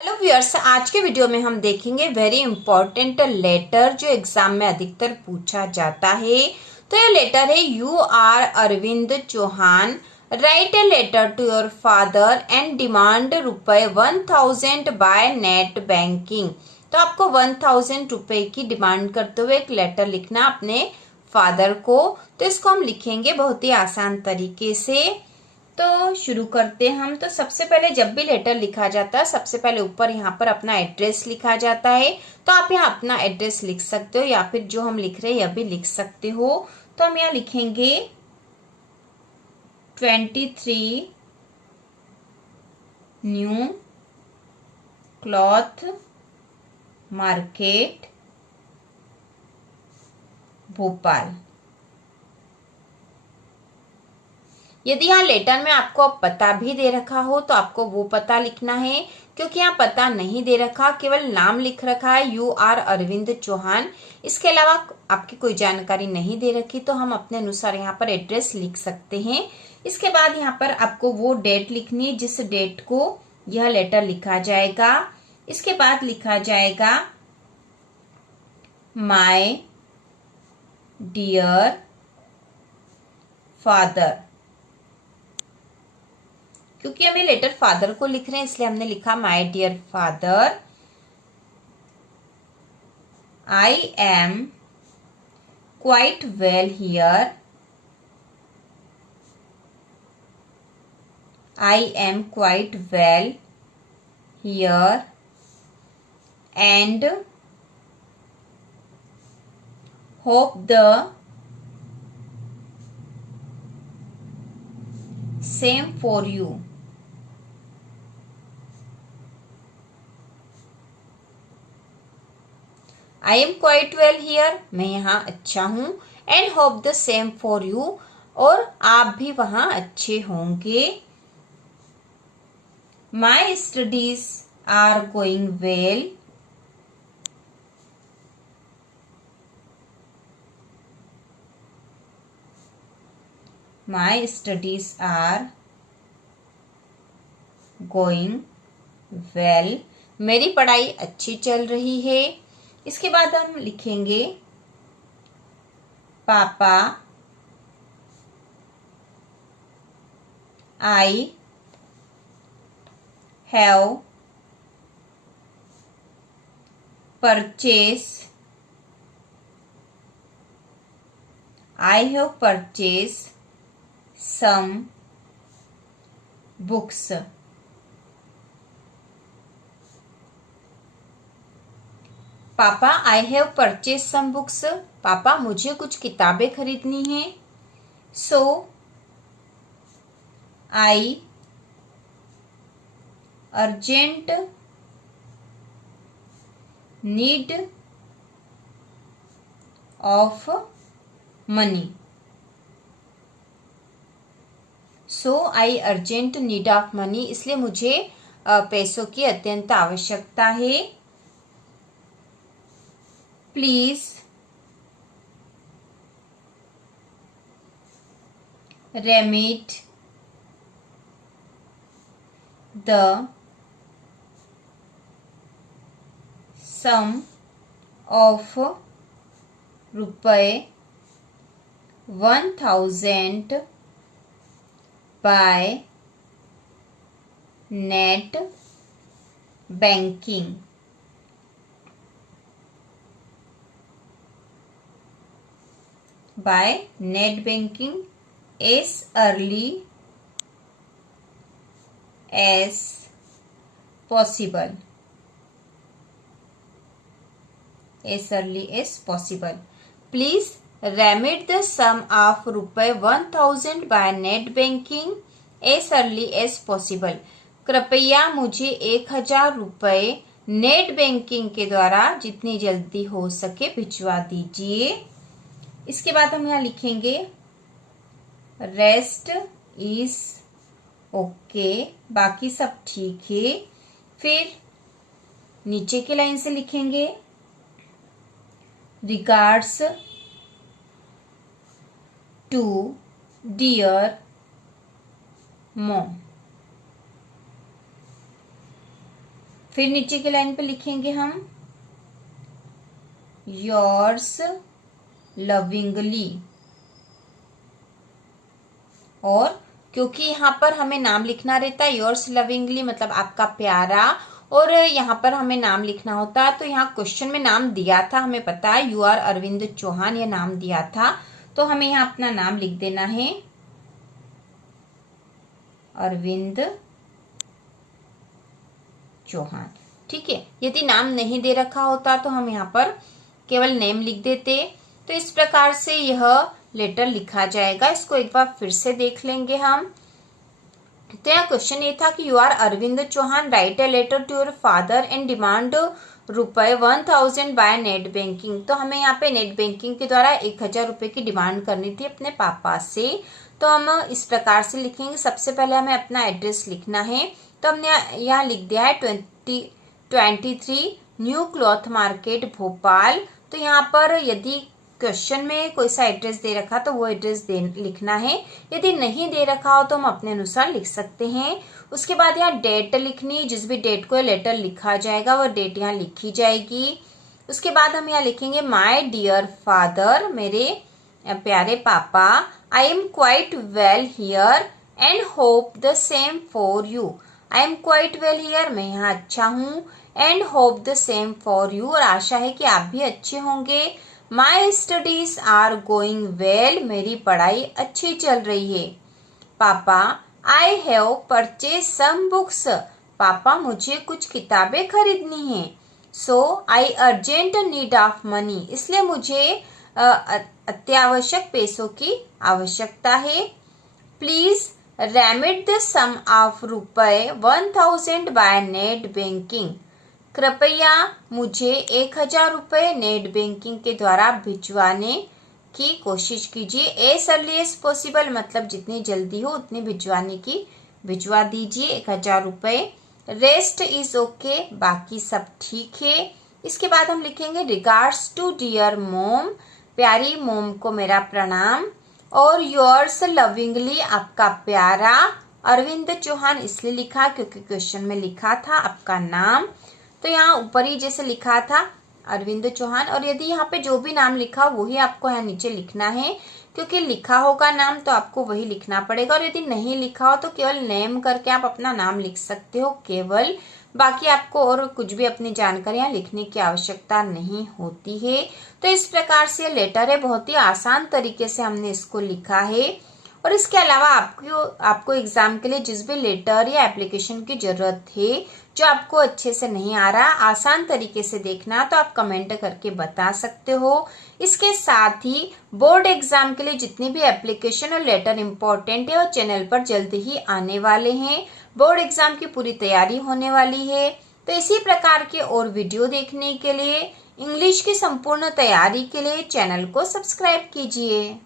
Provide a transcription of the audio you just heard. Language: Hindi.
हेलो व्यूअर्स, आज के वीडियो में हम देखेंगे वेरी इंपॉर्टेंट लेटर जो एग्जाम में अधिकतर पूछा जाता है। तो ये लेटर है, you are Arvind Chauhan, right a letter to your father and demand ₹1000 by net banking. तो आपको 1000 रुपए की डिमांड करते हुए एक लेटर लिखना अपने फादर को। तो इसको हम लिखेंगे बहुत ही आसान तरीके से। तो शुरू करते हैं हम। तो सबसे पहले जब भी लेटर लिखा जाता है, सबसे पहले ऊपर यहाँ पर अपना एड्रेस लिखा जाता है। तो आप यहाँ अपना एड्रेस लिख सकते हो या फिर जो हम लिख रहे हैं यह भी लिख सकते हो। तो हम यहाँ लिखेंगे 23 न्यू क्लॉथ मार्केट भोपाल। यदि यहाँ लेटर में आपको पता भी दे रखा हो तो आपको वो पता लिखना है, क्योंकि यहाँ पता नहीं दे रखा, केवल नाम लिख रखा है यू आर अरविंद चौहान। इसके अलावा आपकी कोई जानकारी नहीं दे रखी तो हम अपने अनुसार यहाँ पर एड्रेस लिख सकते हैं। इसके बाद यहाँ पर आपको वो डेट लिखनी है जिस डेट को यह लेटर लिखा जाएगा। इसके बाद लिखा जाएगा माय डियर फादर। क्योंकि हमें लेटर फादर को लिख रहे हैं इसलिए हमने लिखा my dear father, I am quite well here, I am quite well here and hope the same for you. I am quite well here, मैं यहाँ अच्छा हूँ, and hope the same for you, और आप भी वहां अच्छे होंगे। My studies are going well, my studies are going well, मेरी पढ़ाई अच्छी चल रही है। इसके बाद हम लिखेंगे पापा I have purchase, I have purchase some books. पापा I have purchase some books, पापा मुझे कुछ किताबें खरीदनी है। So I urgent need of money, so I urgent need of money, इसलिए मुझे पैसों की अत्यंत आवश्यकता है। Please remit the sum of ₹1000 by net banking. by net banking as early as possible, as early as possible. Please remit the sum of ₹1000 by net banking as early as possible. कृपया मुझे 1000 रुपए नेट बैंकिंग के द्वारा जितनी जल्दी हो सके भिजवा दीजिए। इसके बाद हम यहाँ लिखेंगे रेस्ट इज ओके, बाकी सब ठीक है। फिर नीचे की लाइन से लिखेंगे रिगार्ड्स टू डियर मॉम। फिर नीचे की लाइन पे लिखेंगे हम योर्स लविंगली। और क्योंकि यहाँ पर हमें नाम लिखना रहता है योर्स लविंगली मतलब आपका प्यारा, और यहाँ पर हमें नाम लिखना होता है, तो यहाँ क्वेश्चन में नाम दिया था, हमें पता है यू आर अरविंद चौहान ये नाम दिया था, तो हमें यहाँ अपना नाम लिख देना है अरविंद चौहान। ठीक है, यदि नाम नहीं दे रखा होता तो हम यहाँ पर केवल नेम लिख देते। तो इस प्रकार से यह लेटर लिखा जाएगा। इसको एक बार फिर से देख लेंगे हम। तो यहाँ क्वेश्चन ये था कि you are Arvind Chauhan, right a letter to your father and demand ₹1000 by net banking. तो हमें यहाँ पे नेट बैंकिंग के द्वारा 1000 रुपए की डिमांड करनी थी अपने पापा से। तो हम इस प्रकार से लिखेंगे। सबसे पहले हमें अपना एड्रेस लिखना है, तो हमने यहाँ लिख दिया है 23 न्यू क्लॉथ मार्केट भोपाल। तो यहाँ पर यदि क्वेश्चन में कोई सा एड्रेस दे रखा तो वो एड्रेस लिखना है, यदि नहीं दे रखा हो तो हम अपने अनुसार लिख सकते हैं। उसके बाद यहाँ डेट लिखनी, जिस भी डेट को लेटर लिखा जाएगा वो डेट यहाँ लिखी जाएगी। उसके बाद हम यहाँ लिखेंगे माय डियर फादर, मेरे प्यारे पापा, I am quite well here and hope the same for you. I am quite well here, मैं यहाँ अच्छा हूँ, and hope the same for you, और आशा है कि आप भी अच्छे होंगे। My studies are going well, मेरी पढ़ाई अच्छी चल रही है। पापा I have purchase some books, पापा मुझे कुछ किताबें खरीदनी है। So I urgent need of money, इसलिए मुझे अत्यावश्यक पैसों की आवश्यकता है। Please remit the sum of ₹1000 by net banking, कृपया मुझे 1000 रुपए नेट बैंकिंग के द्वारा भिजवाने की कोशिश कीजिए। एज अर्ली एज पॉसिबल मतलब जितनी जल्दी हो उतनी भिजवा दीजिए 1000 रुपए। रेस्ट इज ओके, बाकी सब ठीक है। इसके बाद हम लिखेंगे रिगार्ड्स टू डियर मोम, प्यारी मोम को मेरा प्रणाम। और योर्स लविंगली, आपका प्यारा अरविंद चौहान इसलिए लिखा क्योंकि क्वेश्चन में लिखा था आपका नाम, तो यहाँ ऊपर ही जैसे लिखा था अरविंद चौहान, और यदि यहाँ पे जो भी नाम लिखा वही आपको यहाँ नीचे लिखना है, क्योंकि लिखा होगा नाम तो आपको वही लिखना पड़ेगा। और यदि नहीं लिखा हो तो केवल नेम करके आप अपना नाम लिख सकते हो केवल, बाकी आपको और कुछ भी अपनी जानकारियां लिखने की आवश्यकता नहीं होती है। तो इस प्रकार से लेटर है, बहुत ही आसान तरीके से हमने इसको लिखा है। और इसके अलावा आपको एग्जाम के लिए जिस भी लेटर या एप्लीकेशन की जरूरत है, जो आपको अच्छे से नहीं आ रहा, आसान तरीके से देखना, तो आप कमेंट करके बता सकते हो। इसके साथ ही बोर्ड एग्जाम के लिए जितनी भी एप्लीकेशन और लेटर इम्पोर्टेंट है वो चैनल पर जल्द ही आने वाले हैं। बोर्ड एग्जाम की पूरी तैयारी होने वाली है। तो इसी प्रकार के और वीडियो देखने के लिए, इंग्लिश की संपूर्ण तैयारी के लिए चैनल को सब्सक्राइब कीजिए।